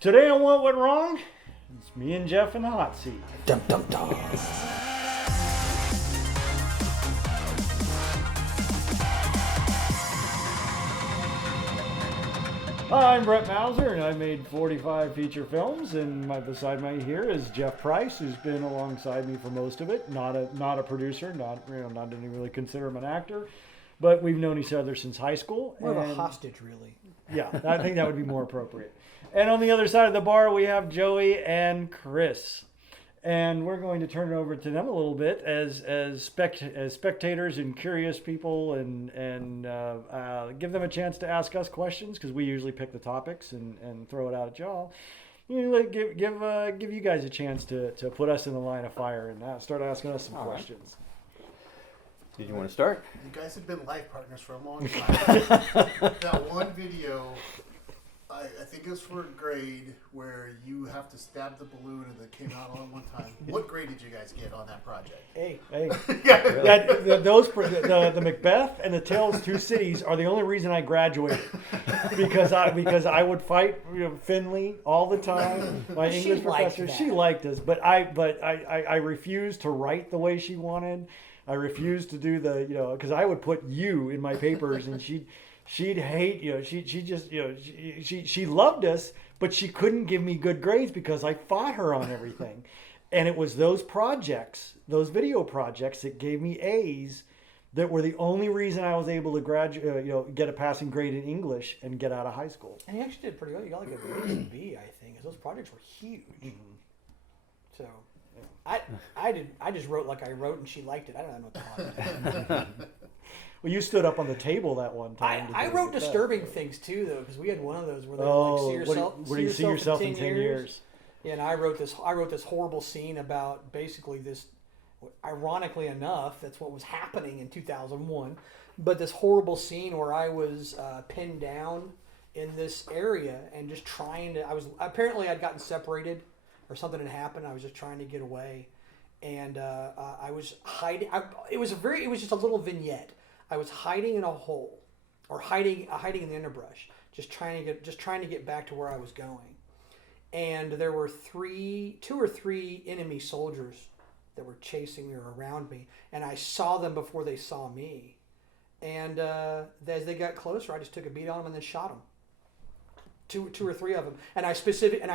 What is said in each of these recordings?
Today on What Went Wrong, it's me and Jeff in the hot seat. Dum dum dum. Hi, I'm Brett Mauser, and I've made 45 feature films. And beside me here is Jeff Price, who's been alongside me for most of it. Not a producer, not didn't really consider him an actor, but we've known each other since high school. More of a hostage, really. Yeah, I think that would be more appropriate. And on the other side of the bar, we have Joey and Chris. And we're going to turn it over to them a little bit as spectators and curious people, and give them a chance to ask us questions, because we usually pick the topics and throw it out at y'all. Give you guys a chance to put us in the line of fire and start asking us some questions. Did you want to start? You guys have been life partners for a long time. That one video, I think it was for a grade where you have to stab the balloon and it came out all at one time. What grade did you guys get on that project? Hey. The Macbeth and the Tales of Two Cities are the only reason I graduated, because I would fight Finley all the time. My English professor, she liked us, but I refused to write the way she wanted. I refused to do because I would put you in my papers, and she'd hate, she loved us, but she couldn't give me good grades because I fought her on everything. And it was those projects, those video projects, that gave me A's, that were the only reason I was able to graduate, get a passing grade in English and get out of high school. And you actually did pretty well. You got like a B and B, I think, because those projects were huge. Mm-hmm. So I just wrote like I wrote, and she liked it. I don't know what the hell. Well, you stood up on the table that one time. I wrote disturbing things too, though, because we had one of those where they where do you see yourself in 10 years? Yeah, and I wrote this horrible scene about basically this. Ironically enough, that's what was happening in 2001. But this horrible scene where I was pinned down in this area and just trying to. I'd gotten separated, or something had happened. I was just trying to get away, and I was hiding. It was just a little vignette. I was hiding in a hole, or hiding in the underbrush, just trying to get back to where I was going. And there were two or three enemy soldiers that were chasing me or around me, and I saw them before they saw me. And as they got closer, I just took a beat on them and then shot them. Two or three of them, and I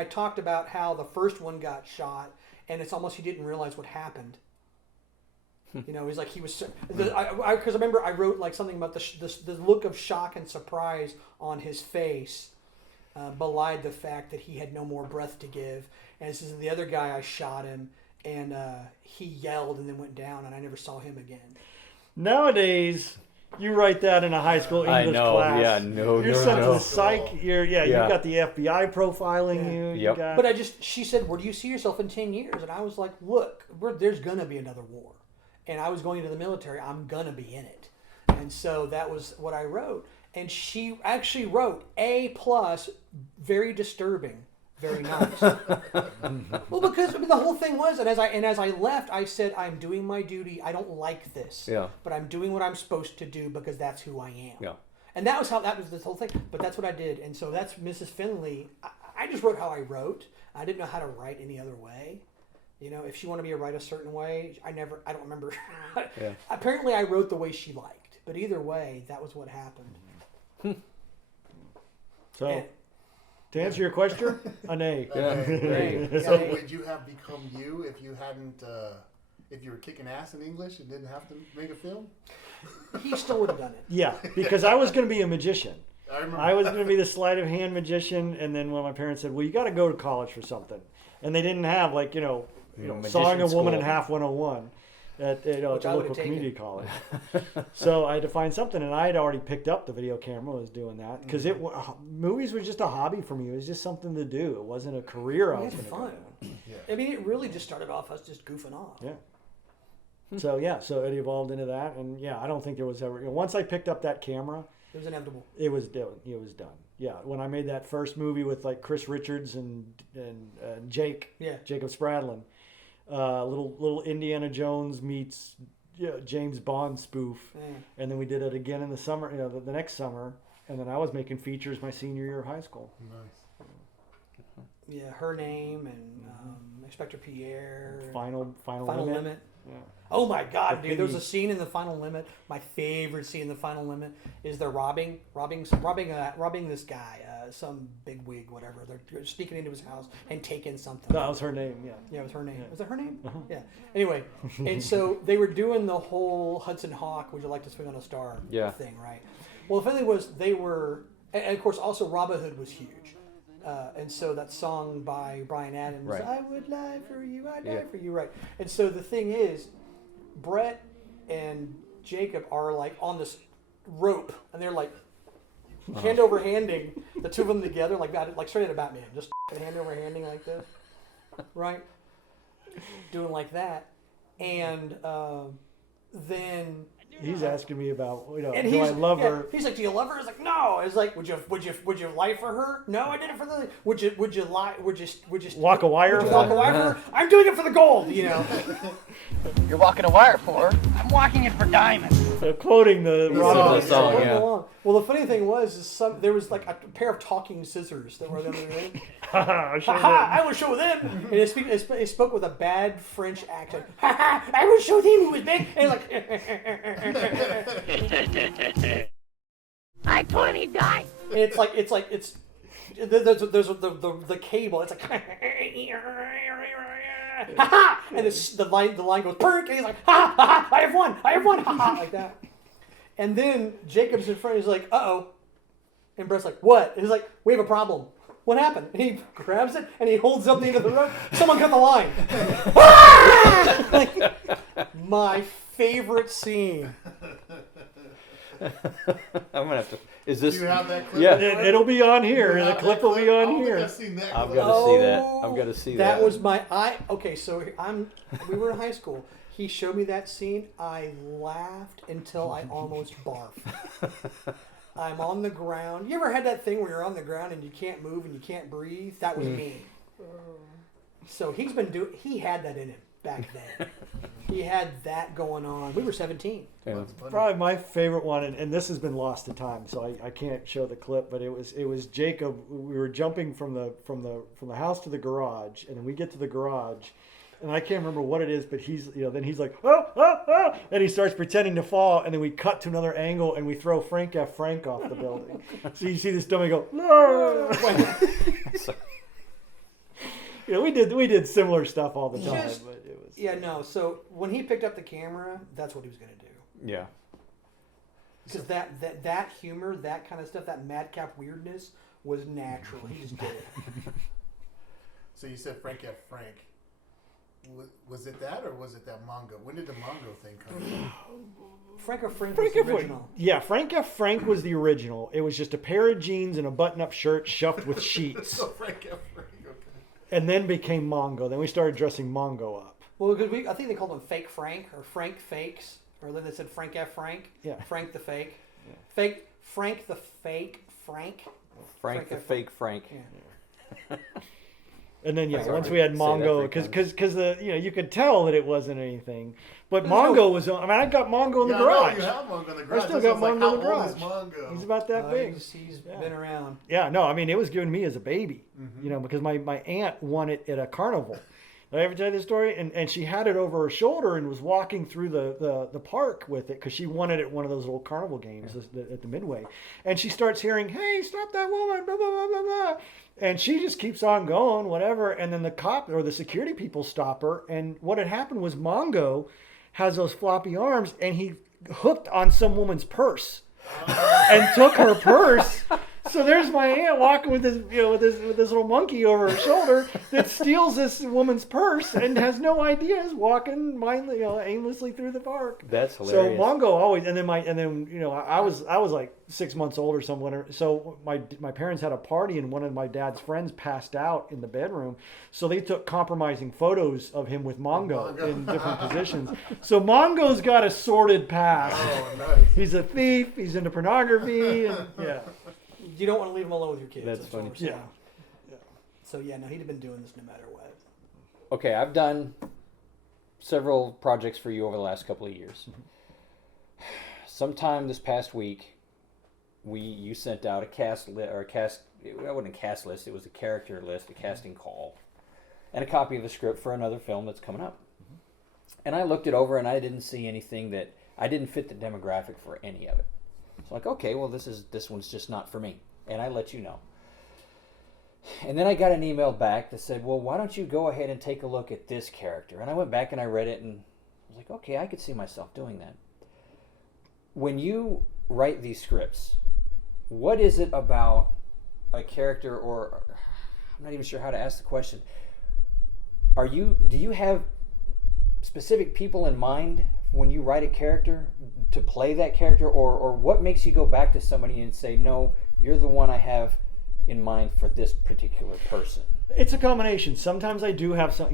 talked about how the first one got shot, and it's almost he didn't realize what happened. He's like because I remember I wrote like something about the look of shock and surprise on his face belied the fact that he had no more breath to give. And this is the other guy, I shot him, and he yelled and then went down, and I never saw him again. Nowadays, you write that in a high school English class. Yeah, You're sent to the psych. You've got the FBI profiling you. Yep. But she said, "Where do you see yourself in 10 years?" And I was like, "Look, there's gonna be another war, and I was going into the military. I'm gonna be in it." And so that was what I wrote. And she actually wrote A+, very disturbing, very nice. Well, because the whole thing was, and as I left, I said, "I'm doing my duty. I don't like this, but I'm doing what I'm supposed to do because that's who I am." Yeah. And that was this whole thing. But that's what I did. And so that's Mrs. Finley. I just wrote how I wrote. I didn't know how to write any other way. If she wanted me to write a certain way, I don't remember. Apparently, I wrote the way she liked. But either way, that was what happened. So, to answer your question, an A. So would you have become you if you hadn't, if you were kicking ass in English and didn't have to make a film? He still would have done it. Yeah, because I was going to be a magician. I was going to be the sleight of hand magician, and then when my parents said, "Well, you got to go to college for something," and they didn't have Sawing a Woman in Half 101 at the local community college. So I had to find something, and I had already picked up the video camera. I was doing that because movies was just a hobby for me. It was just something to do. It wasn't a career I was going to go down. I mean, it really just started off us just goofing off. Yeah. So it evolved into that, and I don't think there was ever. Once I picked up that camera, it was inevitable. It was done. Yeah, when I made that first movie with like Chris Richards and Jacob Spradlin. Little Indiana Jones meets James Bond spoof, and then we did it again in the summer, the next summer, and then I was making features my senior year of high school. Nice. Yeah, Her Name and Inspector Pierre. and Final Final Limit. Yeah. Oh my God, The dude! There's a Piggy. scene in the Final Limit. My favorite scene in the Final Limit is they're robbing this guy, some big wig, whatever. They're sneaking into his house and taking something. That was Her Name. Yeah. Yeah, it was Her Name. Yeah. Was it Her Name? Uh-huh. Yeah. Anyway, and so they were doing the whole Hudson Hawk, would you like to swing on a star Yeah. thing, right? Well, the funny thing was they were, and of course also Robin Hood was huge. And so that song by Bryan Adams, Right. I would lie for you, I'd die Yeah. for you, right? And so the thing is, Brett and Jacob are like on this rope, and they're like hand over handing the two of them together, like that, like straight out of Batman, just hand over handing like this, right? Doing like that, and then He's asking me about, and do I love her? He's like, do you love her? He's like, no. It's like, would you lie for her? No, I did it for the. Would you lie? Would you Walk a wire? Would you walk a wire for her? I'm doing it for the gold. You know. You're walking a wire for her. I'm walking it for diamonds. Quoting the song. Robin The song, Going yeah. along. Well, the funny thing was, there was like a pair of talking scissors that were the other end. I showed Ha! it. I will show them. And it spoke with a bad French accent. Ha ha! I will show them who was big. And it's like. I 20 die. And it's there's the cable. It's like ha ha, and the line goes perk, and he's like ha ha ha, I have one ha ha, like that. And then Jacob's in front. He's like, uh-oh, and Brett's like, what? And he's like, we have a problem. What happened? And he grabs it and he holds up the end of the rope. Someone cut the line. Ah! Like, my favorite scene. I'm gonna have to. Is this? Do you have that clip? Yeah. It'll be on here. You The have clip that will be I on don't think here. I've seen that I've clip. got to see that. I've got to see that. That was okay, so we were in high school. He showed me that scene. I laughed until I almost barfed. I'm on the ground. You ever had that thing where you're on the ground and you can't move and you can't breathe? That was me. So he had that in him back then. He had that going on. We were 17. Yeah. That's funny. Probably my favorite one, and this has been lost to time, so I can't show the clip. But it was Jacob. We were jumping from the house to the garage, and then we get to the garage, and I can't remember what it is, but then he's like, oh, and he starts pretending to fall, and then we cut to another angle, and we throw Frank F. Frank off the building. So you see this dummy go, no. We did similar stuff all the time, Just- but it was. Yeah, no. So when he picked up the camera, that's what he was going to do. Yeah. Because that humor, that kind of stuff, that madcap weirdness was natural. He just did it. So you said Frank F. Frank. Was it that, or was it that Mongo? When did the Mongo thing come? Frank was Frank the F. original. Yeah, Frank F. Frank was the original. It was just a pair of jeans and a button-up shirt stuffed with sheets, So Frank F. Frank. Okay. and then became Mongo. Then we started dressing Mongo up. Well, because I think they called him Fake Frank or Frank Fakes, or then they said Frank F. Frank. Yeah. Frank the Fake. Yeah. Frank the Fake Frank. Frank the F. fake Frank. Yeah. And then Sorry, once we had say that Mongo, 3 because the you could tell that it wasn't anything. But There's Mongo was on. I mean, I got Mongo in the Yeah, I know garage. you have Mongo in the garage. still This got is like, Mongo how in the old is garage. Mongo? He's about that big. He's Yeah. been around. Yeah, no, I mean, it was given me as a baby, Mm-hmm. because my aunt won it at a carnival. Did I ever tell you this story? And she had it over her shoulder and was walking through the park with it because she won it at one of those little carnival games at the Midway. And she starts hearing, hey, stop that woman, blah, blah, blah, blah, blah. And she just keeps on going, whatever. And then the cop or the security people stop her. And what had happened was Mongo has those floppy arms and he hooked on some woman's purse and took her purse. So there's my aunt walking with this, with this little monkey over her shoulder that steals this woman's purse and has no idea is walking aimlessly through the park. That's hilarious. So Mongo always, and then I was like 6 months old or something. So my parents had a party and one of my dad's friends passed out in the bedroom. So they took compromising photos of him with Mongo in different positions. So Mongo's got a sordid past. Oh, nice. He's a thief. He's into pornography. And, yeah. You don't want to leave him alone with your kids. That's funny. what we're saying. Yeah. So yeah, no, he'd have been doing this no matter what. Okay, I've done several projects for you over the last couple of years. Sometime this past week, you sent out a cast or a cast. It wasn't a cast list. It was a character list, a casting call, and a copy of a script for another film that's coming up. And I looked it over, and I didn't see anything that I didn't fit the demographic for any of it. So like, okay, well this one's just not for me, and I let you know. And then I got an email back that said, well, why don't you go ahead and take a look at this character? And I went back and I read it, and I was like, okay, I could see myself doing that. When you write these scripts, what is it about a character, or I'm not even sure how to ask the question. Do you have specific people in mind when you write a character to play that character, or what makes you go back to somebody and say, no, you're the one I have in mind for this particular person? It's a combination. Sometimes I do have some,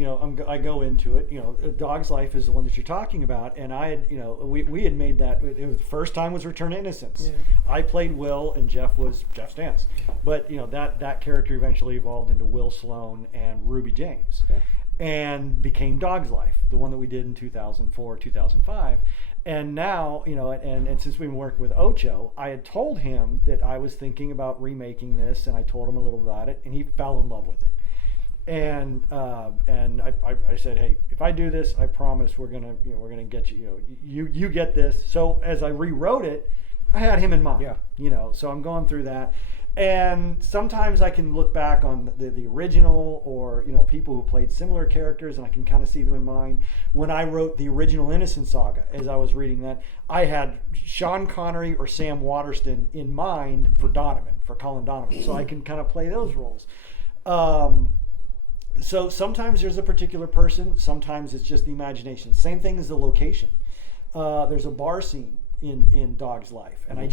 I go into it. A Dog's Life is the one that you're talking about, and I had, we had made that. It was the first time was Return to Innocence. Yeah. I played Will, and Jeff was Jeff Stantz. But that character eventually evolved into Will Sloan and Ruby James, and became Dog's Life, the one that we did in 2004, 2005. And now, and since we've been working with Ocho, I had told him that I was thinking about remaking this, and I told him a little about it, and he fell in love with it. And I said, hey, if I do this, I promise we're gonna get you get this. So as I rewrote it, I had him in mind. Yeah. So I'm going through that. And sometimes I can look back on the original, or people who played similar characters, and I can kind of see them in mind. When I wrote the original Innocence Saga, as I was reading that, I had Sean Connery or Sam Waterston in mind for Colin Donovan. So I can kind of play those roles. So sometimes there's a particular person, sometimes it's just the imagination. Same thing as the location. There's a bar scene in Dog's Life, and I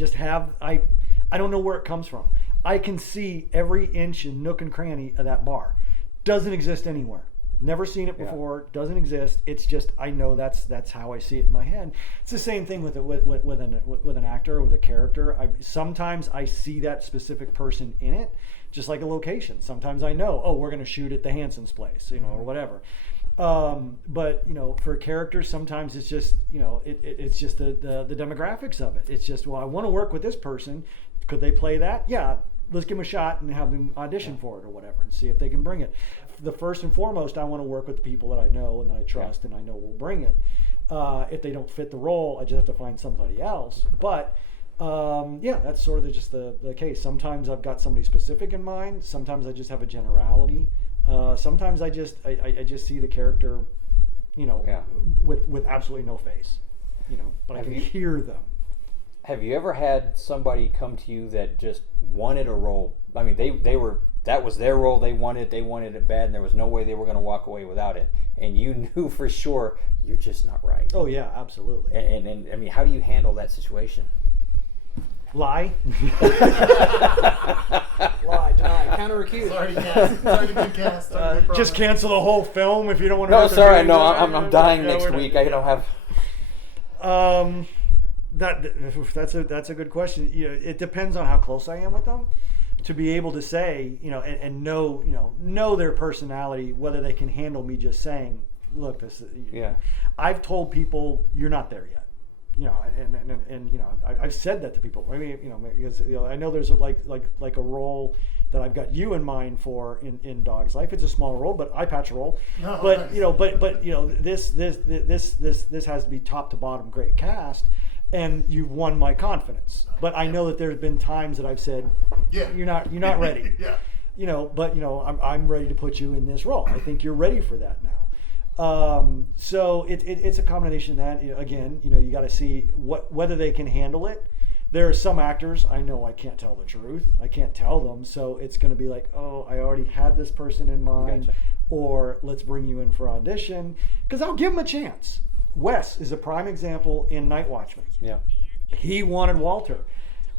don't know where it comes from. I can see every inch and nook and cranny of that bar. Doesn't exist anywhere. Never seen it before. Yeah. Doesn't exist. It's just I know that's how I see it in my head. It's the same thing with an actor or with a character. Sometimes I see that specific person in it, just like a location. Sometimes I know, we're going to shoot at the Hanson's place, or whatever. But for characters, sometimes it's just it's just the demographics of it. It's just, well, I want to work with this person. Could they play that? Yeah, let's give them a shot and have them audition for it or whatever, and see if they can bring it. The first and foremost, I want to work with the people that I know and that I trust and I know will bring it. If they don't fit the role, I just have to find somebody else. But that's sort of just the case. Sometimes I've got somebody specific in mind. Sometimes I just have a generality. Sometimes I just see the character, with absolutely no face, but I can hear them. Have you ever had somebody come to you that just wanted a role? I mean, that was their role. They wanted it bad, and there was no way they were going to walk away without it. And you knew for sure you're just not right. Oh yeah, absolutely. And I mean, how do you handle that situation? Lie. Lie, deny, counter accuse. Sorry, good cast. Just cancel the whole film if you don't want to. No, sorry, no, I'm dying next week. I don't have. That's a good question. It depends on how close I am with them, to be able to say, and know their personality, whether they can handle me just saying, look, this. I've told people you're not there yet. I've said that to people. I mean, because I know there's like a role that I've got you in mind for in Dog's Life. It's a small role, but eye patch role. No, but nice. This has to be top to bottom great cast, and you've won my confidence. But I know that there's been times that I've said, you're not ready. I'm ready to put you in this role. I think you're ready for that now. So it's a combination of that. Again, you got to see whether they can handle it. There are some actors I know I can't tell the truth. I can't tell them, so it's going to be like, oh, I already had this person in mind, or let's bring you in for audition, because I'll give them a chance. Wes is a prime example in Night Watchman. Yeah, he wanted Walter,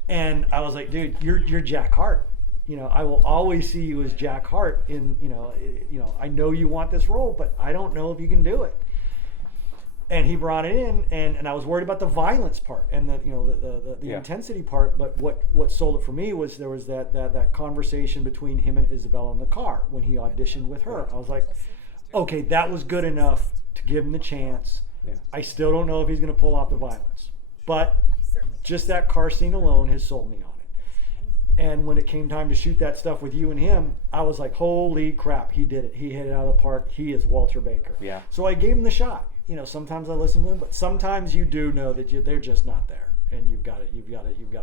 and I was like, dude, you're Jack Hart. I will always see you as Jack Hart. I know you want this role, but I don't know if you can do it. And he brought it in, and I was worried about the violence part and the intensity part. But what sold it for me was there was that conversation between him and Isabella in the car when he auditioned with her. I was like, okay, that was good enough to give him the chance. Yeah. I still don't know if he's going to pull off the violence, but just that car scene alone has sold me on it. And when it came time to shoot that stuff with you and him, I was like, holy crap, he did it. He hit it out of the park. He is Walter Baker. Yeah. So I gave him the shot. Sometimes I listen to them, but sometimes you do know that they're just not there, and you've got to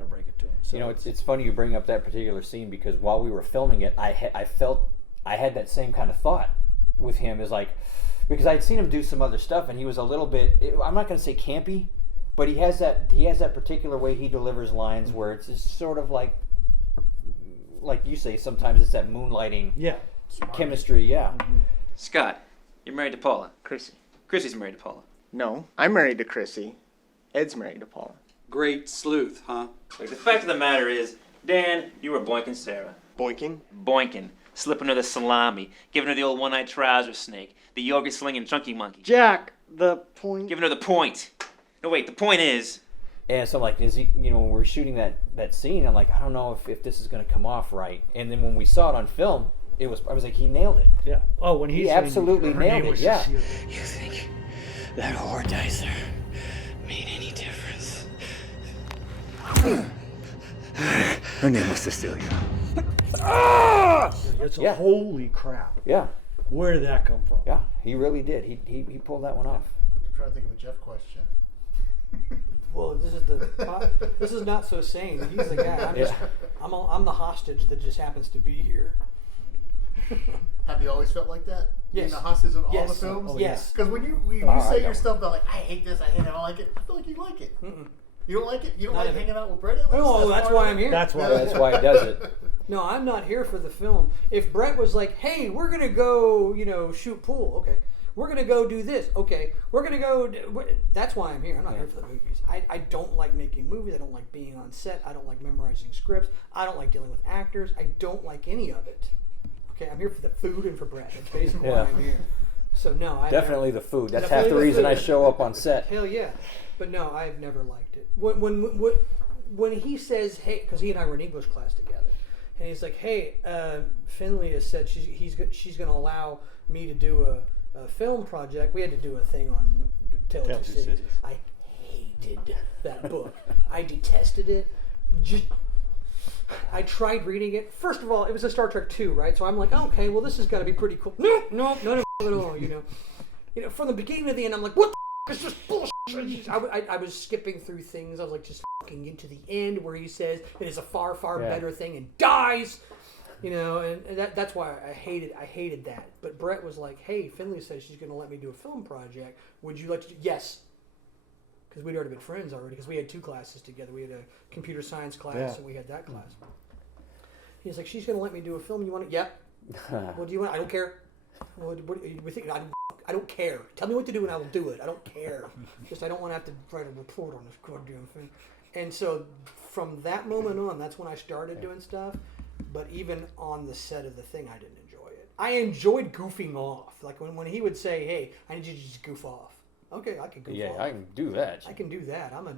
break it to them. So It's funny you bring up that particular scene, because while we were filming it, I felt I had that same kind of thought with him, is like, because I had seen him do some other stuff, and he was a little bit, I'm not going to say campy, but he has that particular way he delivers lines where it's just sort of like you say, sometimes it's that moonlighting chemistry. Yeah. Mm-hmm. Scott, you're married to Paula. Chrissy. Chrissy's married to Paula. No, I'm married to Chrissy. Ed's married to Paula. Great sleuth, huh? Look, the fact of the matter is, Dan, you were boinking Sarah. Boinking? Boinking. Slipping her the salami. Giving her the old one-eyed trouser snake. The yogurt-slinging chunky monkey. Jack, the point. Giving her the point. No, wait, the point is... And so, like, is he? When we're shooting that scene, I'm like, I don't know if this is going to come off right. And then when we saw it on film, I was like, he nailed it. Yeah. Oh, when He absolutely nailed it. Yeah. You think that whore dicer made any difference? Her name was Cecilia. It's Yeah. holy crap. Yeah. Where did that come from? Yeah. He really did. He pulled that one off. I'm trying to think of a Jeff question. Well, this is not so sane. He's the guy. I'm the hostage that just happens to be here. Have you always felt like that? Yes. Being the hostage in all Yes. the films? Oh, yes. Because when you I say know. your stuff about like, I hate this, I hate it, I don't like it, I feel like you like it. Mm-mm. You don't like it? You don't Not like if it- hanging out with Brett? At least? Oh, that's part why of I'm it? here. That's why. That's why he does it. No, I'm not here for the film. If Brett was like, "Hey, we're gonna go, shoot pool," okay. We're gonna go do this, okay. We're gonna go. That's why I'm here. I'm not here for the movies. I don't like making movies. I don't like being on set. I don't like memorizing scripts. I don't like dealing with actors. I don't like any of it. Okay, I'm here for the food and for Brett. That's basically why Yeah. I'm here. So no, I Definitely the food. That's Definitely half the the reason food. I show up on set. Hell yeah, but no, I've never liked it. When he says, "Hey," because he and I were in English class together, and he's like, "Hey, Finley has said she's going to allow me to do a film project." We had to do a thing on Tale of Two Cities. I hated that book. I detested it. I tried reading it. First of all, it was a Star Trek 2, right? So I'm like, okay, well, this is got to be pretty cool. No, none of it at all. From the beginning to the end, I'm like, what the f-? It's just bullshit. I was skipping through things. I was like, just fucking into the end where he says it is a far, far better thing and dies. And that's why I hated that. But Brett was like, hey, Finley says she's going to let me do a film project. Would you like to do? Yes. Because we'd already been friends already, because we had 2 classes together. We had a computer science class, and we had that class. He's like, she's going to let me do a film. You want it? Yep. What do you want? I don't care. What do you think? I don't care. Tell me what to do and I will do it. I don't care. I don't want to have to write a report on this goddamn thing. And so from that moment on, that's when I started doing stuff. But even on the set of the thing, I didn't enjoy it. I enjoyed goofing off. Like when he would say, hey, I need you to just goof off. Okay, I can goof off. Yeah, I can do that. I can do that. I'm a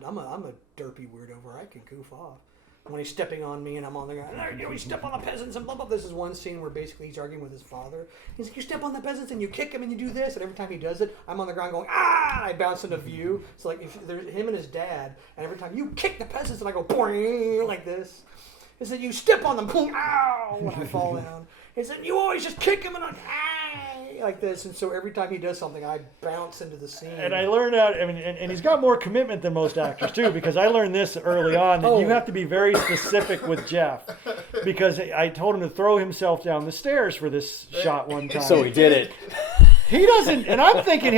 derpy weirdo where I can goof off. When he's stepping on me and I'm on the ground, you step on the peasants and blah blah. This is one scene where basically he's arguing with his father. He's like, you step on the peasants and you kick him and you do this, and every time he does it, I'm on the ground going ah! I bounce into view. So like if there's him and his dad, and every time you kick the peasants, and I go boing like this. He said you step on them, boom, ow! When I fall down. He said you always just kick him and like this, and so every time he does something, I bounce into the scene. And I learned that, and he's got more commitment than most actors too, because I learned this early on, that you have to be very specific with Jeff, because I told him to throw himself down the stairs for this shot one time. So he did it. He doesn't, and I'm thinking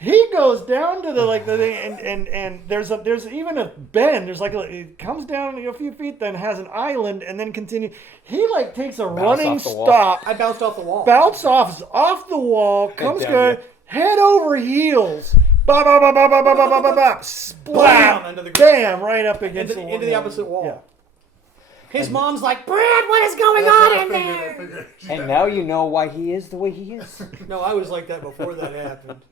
he goes down to the thing, and there's even a bend. There's it comes down a few feet, then has an island, and then continue. He takes a running off the wall. stop, I bounced off the wall. bounce off the wall, comes down, good, head over heels, ba ba ba ba ba ba ba ba ba ba, splat, Into the- bam, right up against into the opposite wall. Yeah. His mom's like, Brad, what is going on in there? And now you know why he is the way he is. No, I was like that before that happened.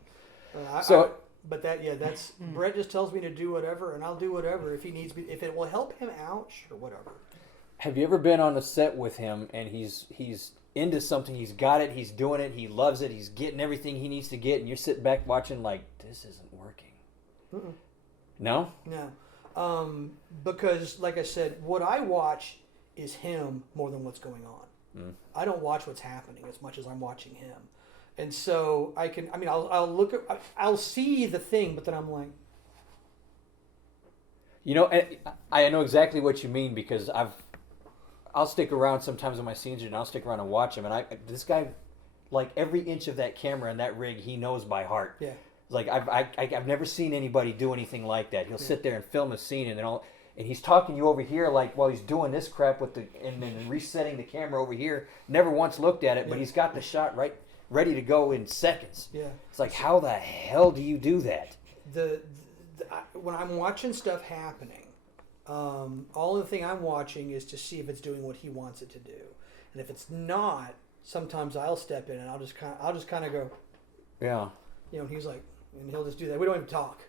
That's Brett just tells me to do whatever, and I'll do whatever if he needs me. If it will help him out, sure, whatever. Have you ever been on a set with him and he's into something, he's got it, he's doing it, he loves it, he's getting everything he needs to get, and you're sitting back watching like, this isn't working? Mm-mm. No? No, Because, like I said, what I watch is him more than what's going on. I don't watch what's happening as much as I'm watching him. And so I'll see the thing, but then I'm like, You know, I know exactly what you mean because I'll stick around sometimes in my scenes and I'll stick around and watch him. And this guy, like every inch of that camera and that rig, he knows by heart. yeah. Like I've never seen anybody do anything like that. He'll sit there and film a scene and he's talking you over here like while he's doing this crap and then resetting the camera over here. Never once looked at it, but he's got the shot right ready to go in seconds. Yeah. It's like, how the hell do you do that? When I'm watching stuff happening, all the thing I'm watching is to see if it's doing what he wants it to do, and if it's not, sometimes I'll step in and I'll just kind of go, Yeah. you know. He's like, and he'll just do that. We don't even talk.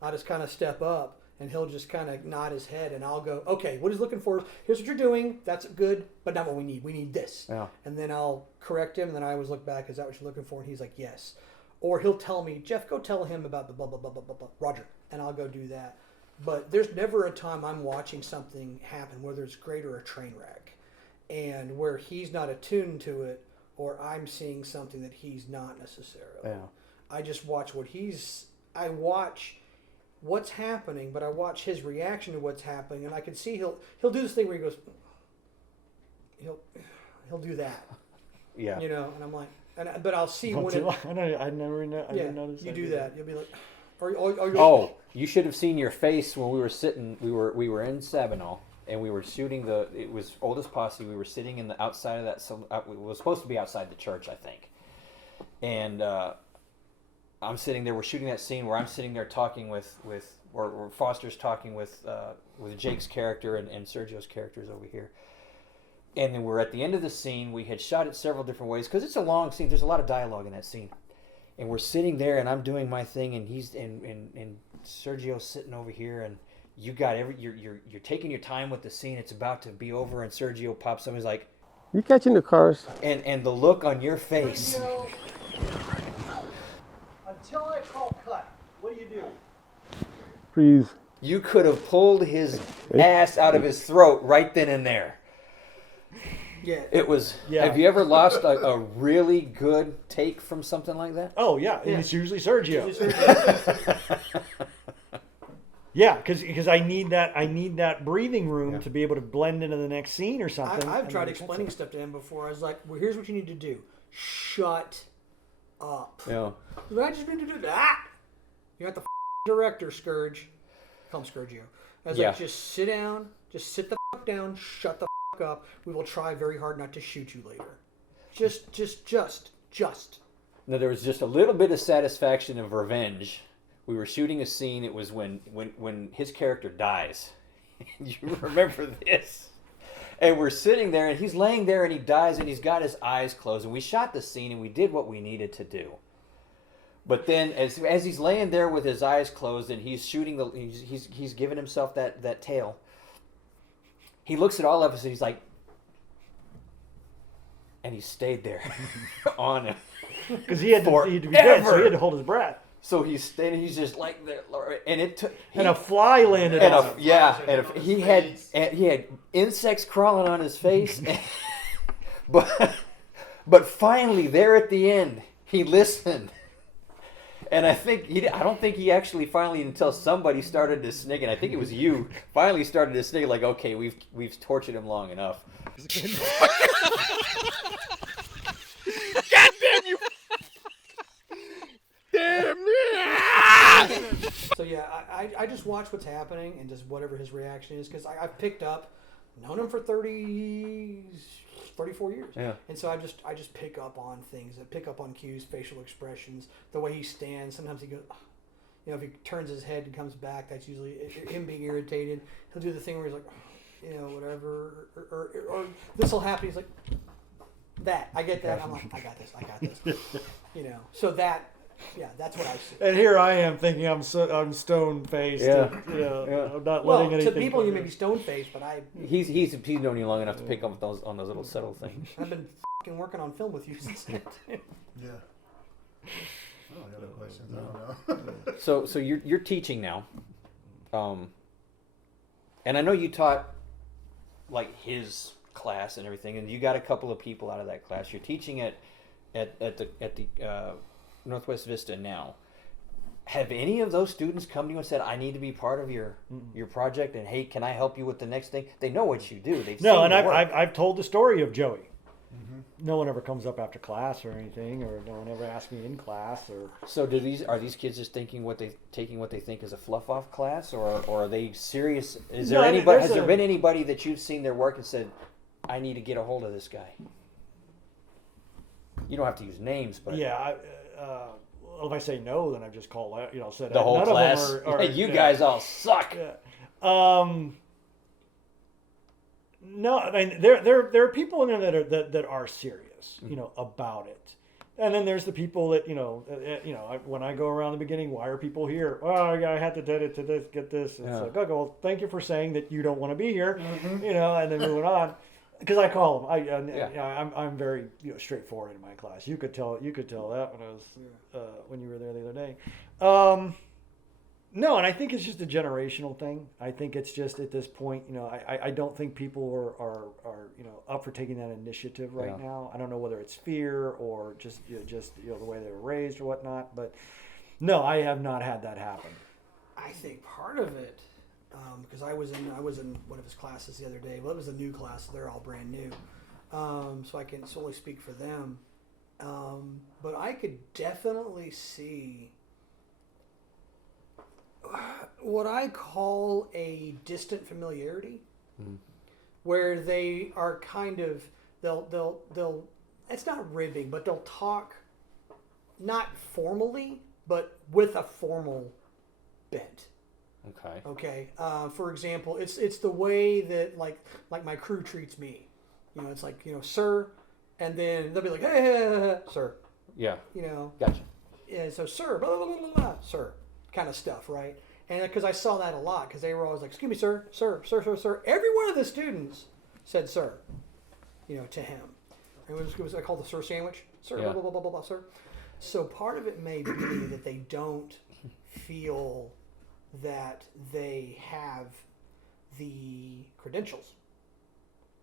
I'll just kind of step up, and he'll just kind of nod his head, and I'll go, okay, what he's looking for? Here's what you're doing. That's good, but not what we need. We need this. Yeah. And then I'll correct him, and then I always look back. Is that what you're looking for? And he's like, yes. Or he'll tell me, Jeff, go tell him about the blah, blah, blah, blah, blah, blah, Roger. And I'll go do that. But there's never a time I'm watching something happen, whether it's great or a train wreck, and where he's not attuned to it, or I'm seeing something that he's not necessarily. Yeah. I just watch I watch what's happening, but I watch his reaction to what's happening, and I can see he'll do this thing where he goes, he'll do that. Yeah. You know, and I'm like, but I'll see when I didn't notice. you I do did that. You'll be like, or Oh, you should have seen your face when we were sitting. We were in Sabinal and we were shooting it was Oldest Posse. We were sitting in the outside of that. It was supposed to be outside the church, I think. And I'm sitting there. We're shooting that scene where I'm sitting there talking or Foster's talking with Jake's character and Sergio's characters over here. And then we're at the end of the scene. We had shot it several different ways because it's a long scene. There's a lot of dialogue in that scene. And we're sitting there, and I'm doing my thing, and he's and Sergio's sitting over here, and you got you're taking your time with the scene. It's about to be over, and Sergio pops up. He's like, You catching the cars? and the look on your face. until I call cut, what do you do? Freeze. You could have pulled his ass out of his throat right then and there. Yeah. It was. Yeah. Have you ever lost a really good take from something like that? Oh yeah, and it's usually Sergio. Yeah, because I need that breathing room to be able to blend into the next scene or something. I've tried explaining stuff to him before. I was like, well, here's what you need to do. Shut up. Yeah. I just need to do that. You're not the director, Scourge. Call him Scourgio. I was Yeah. like, just sit down. Just sit the down. Shut the up. We will try very hard not to shoot you later. Just. No, there was just a little bit of satisfaction of revenge. We were shooting a scene. It was when his character dies. You remember this? And we're sitting there, and he's laying there, and he dies, and he's got his eyes closed. And we shot the scene, and we did what we needed to do. But then, as he's laying there with his eyes closed, and he's shooting he's giving himself that tail. He looks at all of us, and he's like, and he stayed there on him. Because he had to be dead, so he had to hold his breath. So he's standing, he's just like there, and it took. And a fly landed on him. Yeah, and he had insects crawling on his face, but finally there at the end he listened, and I don't think he actually finally, until somebody started to snig, and I think it was you, finally started to snig like, okay, we've tortured him long enough. God damn you! Damn So yeah, I just watch what's happening and just whatever his reaction is, because I've picked up, known him for 34 years. Yeah. And so I just pick up on things. I pick up on cues, facial expressions, the way he stands. Sometimes he goes, you know, if he turns his head and comes back, that's usually him being irritated. He'll do the thing where he's like, you know, whatever, or this will happen. He's like, that. I get that. I'm like, I got this. You know, so that. Yeah, that's what I see. And here I am thinking I'm stone faced. Yeah. I'm not Well, letting anything. to people you come may in. be stone faced, but He's known you long enough to pick up on those little subtle things. I've been fucking working on film with you since then. Yeah. I don't have no questions. I don't know. So you're teaching now. And I know you taught like his class and everything, and you got a couple of people out of that class. You're teaching at the Northwest Vista now. Have any of those students come to you and said, "I need to be part of your project," and hey, can I help you with the next thing? They know what you do. They've No, seen and your work. I've told the story of Joey. No one ever comes up after class or anything, or no one ever asks me in class. Or So are these kids just taking what they think is a fluff off class, or are they serious? Is there No, anybody? there's Has there a- been anybody that you've seen their work and said, "I need to get a hold of this guy"? You don't have to use names, but yeah, well, if I say no, then I've just called out. Said the whole none class. Of them are You guys all suck. No, I mean there are people in there that are serious, about it. And then there's the people that when I go around the beginning, why are people here? Oh, I had to get this. It's like, okay, well, thank you for saying that you don't want to be here, and then moving on. Because I call them. I'm very straightforward in my class. You could tell that when you were there the other day. No, and I think it's just a generational thing. I think it's just at this point, I don't think people are up for taking that initiative right now. I don't know whether it's fear or just the way they were raised or whatnot. But no, I have not had that happen. I think part of it, because I was in one of his classes the other day. Well, it was a new class; so they're all brand new, so I can solely speak for them. But I could definitely see what I call a distant familiarity, where they are kind of they'll it's not ribbing, but they'll talk not formally, but with a formal bent. Okay. For example, it's the way that like my crew treats me. It's like sir, and then they'll be like, hey, sir. Yeah. Gotcha. Yeah. So sir, blah blah blah blah, blah sir, kind of stuff, right? And because I saw that a lot, because they were always like, excuse me, sir, sir, sir, sir, sir. Every one of the students said sir, to him. It was I called the sir sandwich, sir, blah blah blah blah blah, sir. So part of it may be that they don't feel that they have the credentials.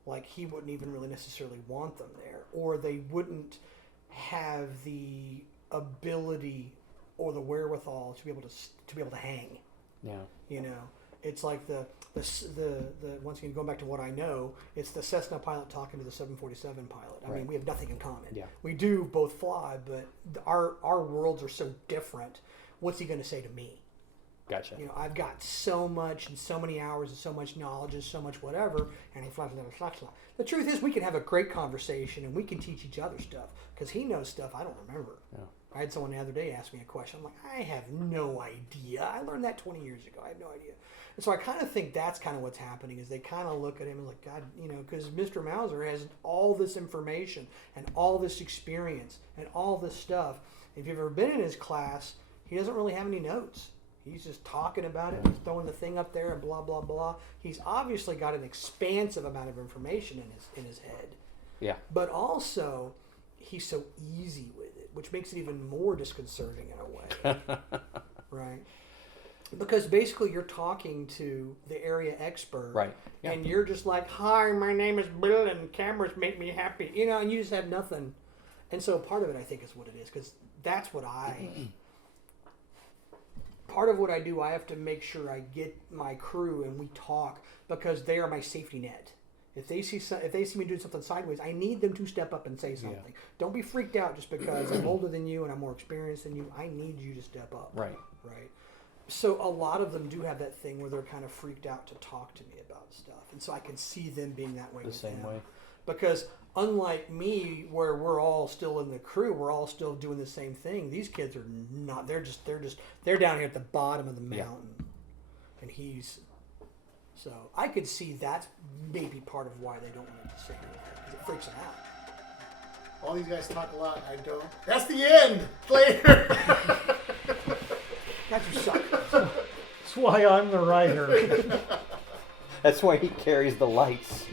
Like he wouldn't even really necessarily want them there, or they wouldn't have the ability or the wherewithal to be able to hang. Yeah. It's like the once again going back to what I know, it's the Cessna pilot talking to the 747 pilot. I mean, we have nothing in common. Yeah. We do both fly, but our worlds are so different. What's he going to say to me? Gotcha. I've got so much and so many hours and so much knowledge and so much whatever, and he flies another flash. The truth is, we can have a great conversation and we can teach each other stuff because he knows stuff I don't remember. Yeah. I had someone the other day ask me a question. I'm like, I have no idea. I learned that 20 years ago. I have no idea. And so I kind of think that's kind of what's happening is they kind of look at him and like, God, because Mr. Mauser has all this information and all this experience and all this stuff. If you've ever been in his class, he doesn't really have any notes. He's just talking about it. He's throwing the thing up there and blah, blah, blah. He's obviously got an expansive amount of information in his head. Yeah. But also, he's so easy with it, which makes it even more disconcerting in a way. Right? Because basically you're talking to the area expert. Right. Yeah. And you're just like, hi, my name is Bill and cameras make me happy. And you just have nothing. And so part of it, I think, is what it is. Because that's what part of what I do, I have to make sure I get my crew and we talk because they are my safety net. If they see me doing something sideways, I need them to step up and say something. Yeah. Don't be freaked out just because I'm older than you and I'm more experienced than you. I need you to step up. Right. Right. So a lot of them do have that thing where they're kind of freaked out to talk to me about stuff, and so I can see them being that way. The same way. Because unlike me, where we're all still in the crew, we're all still doing the same thing. These kids are not. They're down here at the bottom of the mountain, and he's. So I could see that's maybe part of why they don't want to say anything because it freaks them out. All these guys talk a lot. I don't. That's the end. Later. God, you suck. That's why I'm the writer. That's why he carries the lights.